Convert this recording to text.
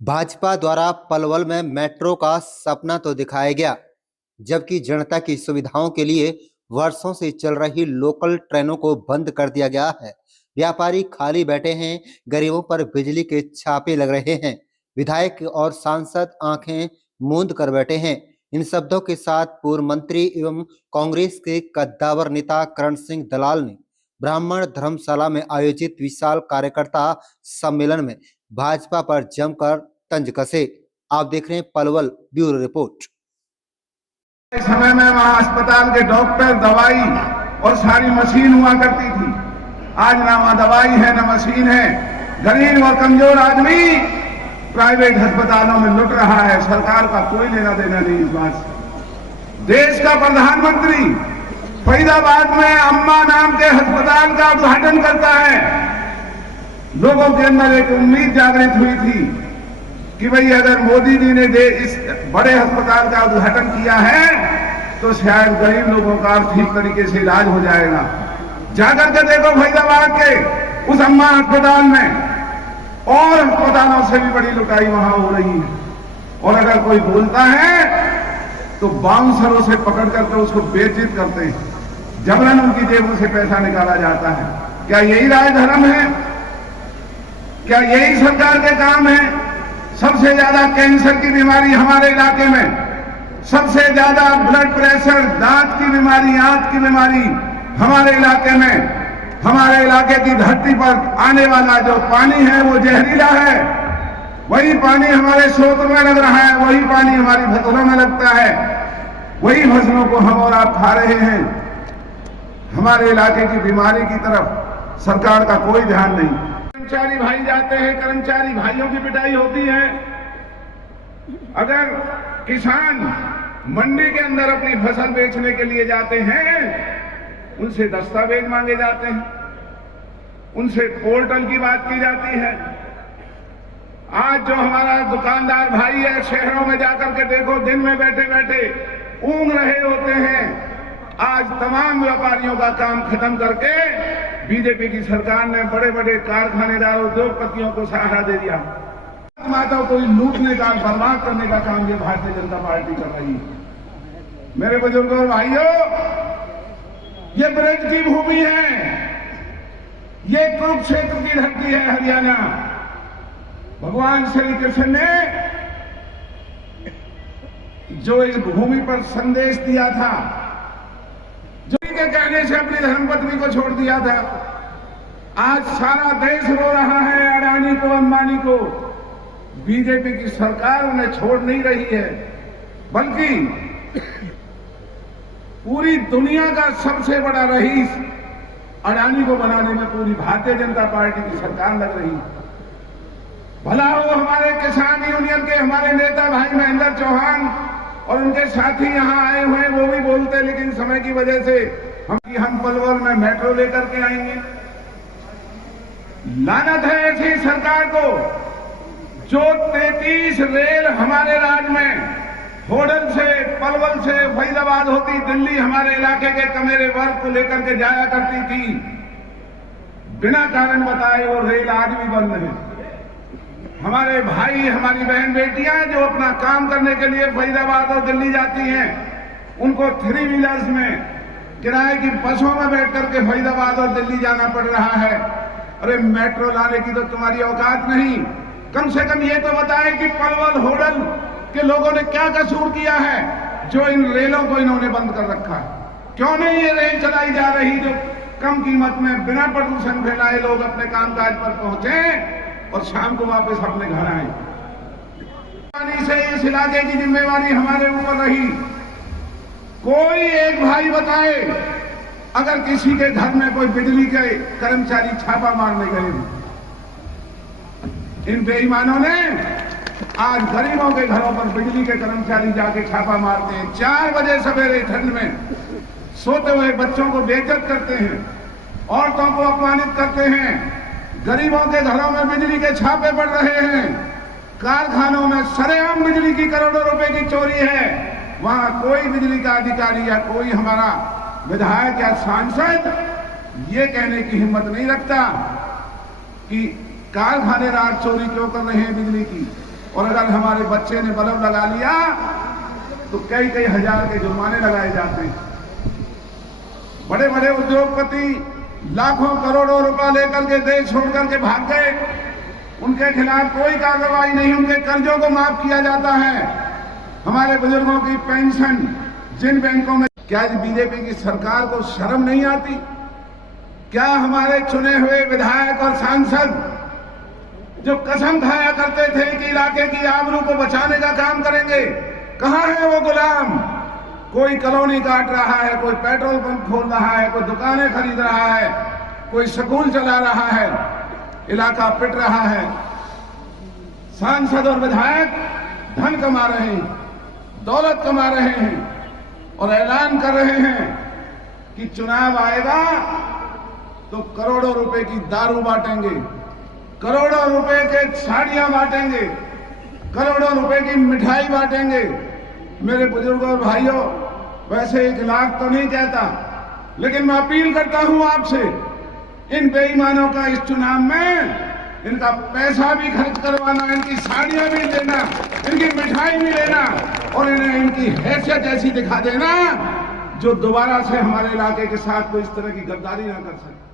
भाजपा द्वारा पलवल में मेट्रो का सपना तो दिखाया गया, जबकि जनता की सुविधाओं के लिए वर्षों से चल रही लोकल ट्रेनों को बंद कर दिया गया है। व्यापारी खाली बैठे हैं, गरीबों पर बिजली के छापे लग रहे हैं, विधायक और सांसद आंखें मूंद कर बैठे हैं। इन शब्दों के साथ पूर्व मंत्री एवं कांग्रेस के कद्दावर नेता करण सिंह दलाल ने ब्राह्मण धर्मशाला में आयोजित विशाल कार्यकर्ता सम्मेलन में भाजपा पर जमकर तंज कसे। आप देख रहे हैं पलवल ब्यूरो रिपोर्ट। समय में वहां अस्पताल के डॉक्टर, दवाई और सारी मशीन हुआ करती थी। आज ना वहां दवाई है ना मशीन है। गरीब और कमजोर आदमी प्राइवेट अस्पतालों में लुट रहा है। सरकार का कोई लेना देना नहीं इस बात से। देश का प्रधानमंत्री फरीदाबाद में अम्मा नाम के अस्पताल का उद्घाटन करता है। लोगों के अंदर एक उम्मीद जागृत हुई थी कि भाई अगर मोदी जी ने इस बड़े अस्पताल का उद्घाटन किया है तो शायद गरीब लोगों का ठीक तरीके से इलाज हो जाएगा। जाकर के देखो फरीदाबाद के उस अम्मा अस्पताल में, और अस्पतालों से भी बड़ी लुटाई वहां हो रही है। और अगर कोई बोलता है तो बाउंसरों से पकड़ करके उसको बेइज्जत करते हैं, जबरन उनकी जेबों से पैसा निकाला जाता है। क्या यही राजधर्म है? क्या यही सरकार के काम है? सबसे ज्यादा कैंसर की बीमारी हमारे इलाके में, सबसे ज्यादा ब्लड प्रेशर, दांत की बीमारी, आंत की बीमारी हमारे इलाके में। हमारे इलाके की धरती पर आने वाला जो पानी है वो जहरीला है। वही पानी हमारे स्रोत में लग रहा है, वही पानी हमारी फसलों में लगता है, वही फसलों को हम और आप खा रहे हैं। हमारे इलाके की बीमारी की तरफ सरकार का कोई ध्यान नहीं। कर्मचारी भाई जाते हैं, कर्मचारी भाइयों की पिटाई होती है। अगर किसान मंडी के अंदर अपनी फसल बेचने के लिए जाते हैं, उनसे दस्तावेज मांगे जाते हैं, उनसे पोर्टल की बात की जाती है। आज जो हमारा दुकानदार भाई है, शहरों में जाकर के देखो, दिन में बैठे बैठे ऊँघ रहे होते हैं। आज तमाम व्यापारियों का काम खत्म करके बीजेपी की सरकार ने बड़े बड़े कारखानेदार, उद्योगपतियों को सहारा दे दिया। माता को लूटने का, बर्बाद करने का काम ये भारतीय जनता पार्टी कर रही है। मेरे बुजुर्गों और भाइयों, ये ब्रज की भूमि है, ये कुरुक्षेत्र की धरती है, हरियाणा। भगवान श्री कृष्ण ने जो इस भूमि पर संदेश दिया था, जो इनके कहने से अपनी धर्मपत्नी को छोड़ दिया था, आज सारा देश रो रहा है। अडानी को, अंबानी को बीजेपी की सरकार उन्हें छोड़ नहीं रही है, बल्कि पूरी दुनिया का सबसे बड़ा रईस अडानी को बनाने में पूरी भारतीय जनता पार्टी की सरकार लग रही है। भला हो हमारे किसान यूनियन के हमारे नेता भाई महेंद्र चौहान और उनके साथी यहां आए हुए हैं, वो भी बोलते, लेकिन समय की वजह से हम पलवल में मेट्रो लेकर के आएंगे। लानत है ऐसी सरकार को जो 33 रेल हमारे राज्य में होडल से, पलवल से फरीदाबाद होती दिल्ली हमारे इलाके के कमेरे वर्ग को लेकर के जाया करती थी। बिना कारण बताए वो रेल आज भी बंद है। हमारे भाई, हमारी बहन बेटियां जो अपना काम करने के लिए फरीदाबाद और दिल्ली जाती हैं, उनको 3 व्हीलर्स में, किराए की बसों में बैठ करके फरीदाबाद और दिल्ली जाना पड़ रहा है। अरे मेट्रो लाने की तो तुम्हारी औकात नहीं। कम से कम ये तो बताएं कि पलवल होडल के लोगों ने क्या कसूर किया है जो इन रेलों को इन्होंने बंद कर रखा है। क्यों नहीं ये रेल चलाई जा रही जो कम कीमत में बिना प्रदूषण फैलाए लोग अपने कामकाज पर पहुंचे और शाम को वापस अपने घर आए। से इस इलाके की जिम्मेवारी हमारे ऊपर रही। कोई एक भाई बताए अगर किसी के घर में कोई बिजली के कर्मचारी छापा मारने गए। इन बेईमानों ने आज गरीबों के घरों पर बिजली के कर्मचारी जाके छापा मारते हैं। 4 बजे सवेरे ठंड में सोते हुए बच्चों को बेइज्जत करते हैं, औरतों को अपमानित करते हैं। गरीबों के घरों में बिजली के छापे पड़ रहे हैं। कारखानों में सरेआम बिजली की करोड़ों रुपए की चोरी है। वहां कोई बिजली का अधिकारी या कोई हमारा विधायक या सांसद ये कहने की हिम्मत नहीं रखता कि कारखानेदार चोरी क्यों कर रहे हैं बिजली की। और अगर हमारे बच्चे ने बल्ब लगा लिया तो कई कई हजार के जुर्माने लगाए जाते हैं। बड़े बड़े उद्योगपति लाखों करोड़ों रुपए लेकर के देश छोड़ करके भाग गए, उनके खिलाफ कोई कार्रवाई नहीं, उनके कर्जों को माफ किया जाता है। हमारे बुजुर्गों की पेंशन जिन बैंकों में, क्या बीजेपी की सरकार को शर्म नहीं आती? क्या हमारे चुने हुए विधायक और सांसद जो कसम खाया करते थे कि इलाके की आबरू को बचाने का काम करेंगे, कहां है वो गुलाम? कोई कॉलोनी काट रहा है, कोई पेट्रोल पंप खोल रहा है, कोई दुकानें खरीद रहा है, कोई स्कूल चला रहा है, इलाका पिट रहा है। सांसद और विधायक धन कमा रहे हैं, दौलत कमा रहे हैं और ऐलान कर रहे हैं कि चुनाव आएगा तो करोड़ों रुपए की दारू बांटेंगे, करोड़ों रुपए के साड़ियां बांटेंगे, करोड़ों रुपए की मिठाई बांटेंगे। मेरे बुजुर्गों और भाइयों, वैसे 1 लाख तो नहीं कहता, लेकिन मैं अपील करता हूं आपसे, इन बेईमानों का इस चुनाव में इनका पैसा भी खर्च करवाना, इनकी साड़ियां भी देना, इनकी मिठाई भी लेना और इन्हें इनकी हैसियत ऐसी दिखा देना जो दोबारा से हमारे इलाके के साथ कोई इस तरह की गद्दारी ना कर सके।